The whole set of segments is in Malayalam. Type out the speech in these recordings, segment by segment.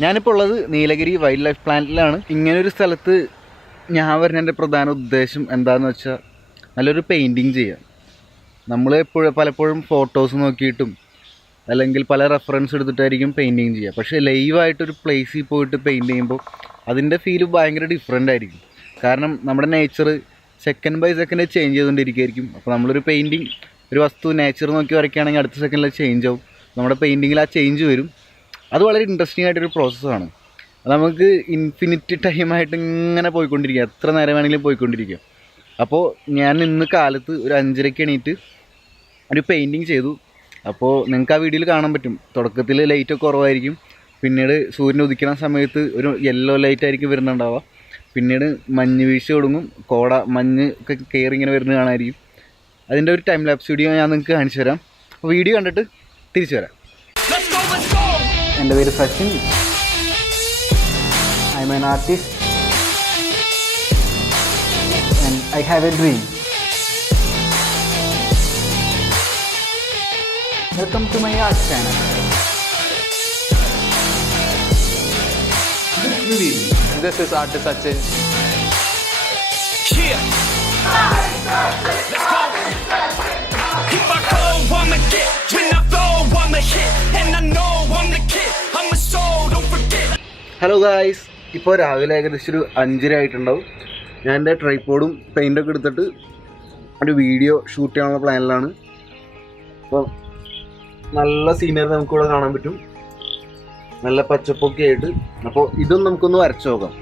ഞാനിപ്പോൾ ഉള്ളത് നീലഗിരി വൈൽഡ് ലൈഫ് പ്ലാന്റിലാണ്. ഇങ്ങനൊരു സ്ഥലത്ത് ഞാൻ വരുന്നതിൻ്റെ പ്രധാന ഉദ്ദേശം എന്താണെന്ന് വെച്ചാൽ നല്ലൊരു പെയിൻറ്റിങ് ചെയ്യാം. നമ്മൾ പലപ്പോഴും ഫോട്ടോസ് നോക്കിയിട്ടും അല്ലെങ്കിൽ പല റെഫറൻസ് എടുത്തിട്ടായിരിക്കും പെയിൻറ്റിങ് ചെയ്യുക. പക്ഷേ ലൈവായിട്ടൊരു പ്ലേസിൽ പോയിട്ട് പെയിൻറ്റ് ചെയ്യുമ്പോൾ അതിൻ്റെ ഫീല് ഭയങ്കര ഡിഫറെൻ്റ് ആയിരിക്കും. കാരണം നമ്മുടെ nature second by second change ചെയ്തുകൊണ്ടിരിക്കുകയായിരിക്കും. അപ്പോൾ നമ്മളൊരു പെയിൻറ്റിങ്, ഒരു വസ്തു നേച്ചർ നോക്കി വരയ്ക്കുകയാണെങ്കിൽ അടുത്ത സെക്കൻഡിൽ ചേഞ്ച് ആവും. നമ്മുടെ പെയിൻറ്റിങ്ങിൽ ആ ചേഞ്ച് വരും. അത് വളരെ ഇൻട്രസ്റ്റിംഗ് ആയിട്ടൊരു പ്രോസസ്സാണ്. അത് നമുക്ക് ഇൻഫിനിറ്റ് ടൈമായിട്ട് ഇങ്ങനെ പോയിക്കൊണ്ടിരിക്കുക, എത്ര നേരം വേണമെങ്കിലും പോയിക്കൊണ്ടിരിക്കുക. അപ്പോൾ ഞാൻ ഇന്ന് കാലത്ത് ഒരു 5:30 എണീറ്റ് ഒരു പെയിൻറ്റിങ് ചെയ്തു. അപ്പോൾ നിങ്ങൾക്ക് ആ വീഡിയോയിൽ കാണാൻ പറ്റും. തുടക്കത്തിൽ ലൈറ്റൊക്കെ കുറവായിരിക്കും, പിന്നീട് സൂര്യൻ ഉദിക്കുന്ന സമയത്ത് ഒരു യെല്ലോ ലൈറ്റ് ആയിരിക്കും വരുന്നുണ്ടാവുക. പിന്നീട് മഞ്ഞ് വീഴ്ച തുടങ്ങും, മഞ്ഞ് ഒക്കെ കയറി ഇങ്ങനെ വരുന്നത് കാണാമായിരിക്കും. അതിൻ്റെ ഒരു ടൈം ലാപ്സ് വീഡിയോ ഞാൻ നിങ്ങൾക്ക് കാണിച്ചു തരാം. അപ്പോൾ വീഡിയോ കണ്ടിട്ട് തിരിച്ചു വരാം. എൻ്റെ പേര് Sachin. I M an artist and I have A dream. Welcome to my art channel. This is artist Sachin. Yeah. Let's go. If I go, I'ma get. When I flow, I'ma hit. And I know I'm the kid. I'm a soul, don't forget. Hello guys, ഇപ്പോൾ രാവിലെ ഏകദേശം ഒരു 5:30 ആയിട്ടുണ്ടാവും. ഞാൻ എൻ്റെ ട്രൈപോഡും പെയിൻ്റൊക്കെ എടുത്തിട്ട് ഒരു വീഡിയോ ഷൂട്ട് ചെയ്യാനുള്ള പ്ലാനിലാണ്. അപ്പോൾ നല്ല സീനറി നമുക്കിവിടെ കാണാൻ പറ്റും, നല്ല പച്ചപ്പൊക്കെ ആയിട്ട്. അപ്പോൾ ഇതും നമുക്കൊന്ന് വരച്ചു നോക്കാം.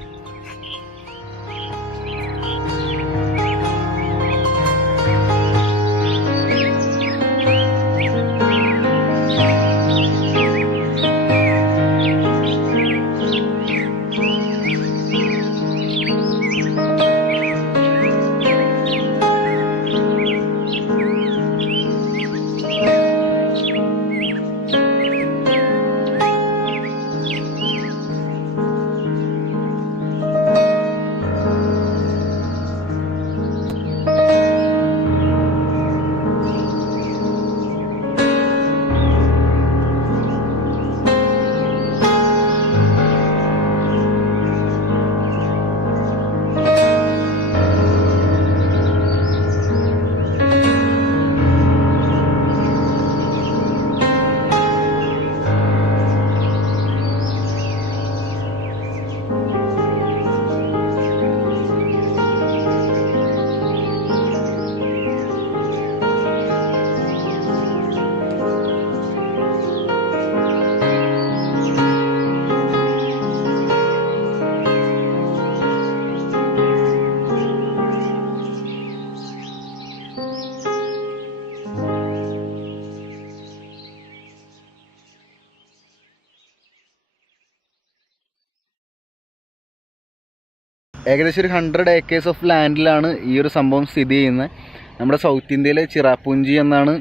ഏകദേശം ഒരു 100 acres ഓഫ് ലാൻഡിലാണ് ഈ ഒരു സംഭവം സ്ഥിതി ചെയ്യുന്നത്. നമ്മുടെ സൗത്ത് ഇന്ത്യയിലെ ചിറാപ്പുഞ്ചി എന്നാണ്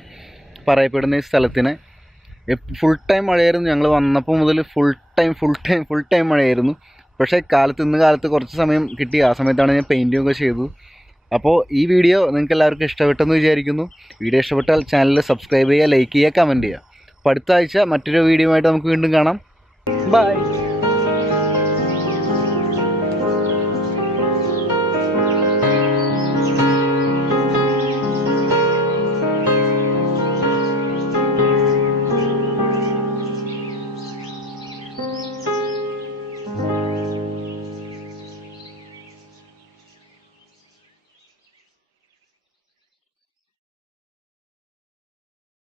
പറയപ്പെടുന്ന ഈ സ്ഥലത്തിന്. ഫുൾ ടൈം മഴയായിരുന്നു. ഞങ്ങൾ വന്നപ്പോൾ മുതൽ ഫുൾ ടൈം മഴയായിരുന്നു. പക്ഷേ ഇന്ന് കാലത്ത് കുറച്ച് സമയം കിട്ടി. ആ സമയത്താണ് ഞാൻ പെയിൻറ്റിങ്ങൊക്കെ ചെയ്തത്. അപ്പോൾ ഈ വീഡിയോ നിങ്ങൾക്ക് എല്ലാവർക്കും ഇഷ്ടപ്പെട്ടെന്ന് വിചാരിക്കുന്നു. വീഡിയോ ഇഷ്ടപ്പെട്ടാൽ ചാനൽ സബ്സ്ക്രൈബ് ചെയ്യുക, ലൈക്ക് ചെയ്യുക, കമൻറ്റ് ചെയ്യുക. അപ്പോൾ അടുത്ത ആഴ്ച മറ്റൊരു വീഡിയോ ആയിട്ട് നമുക്ക് വീണ്ടും കാണാം. ബൈ.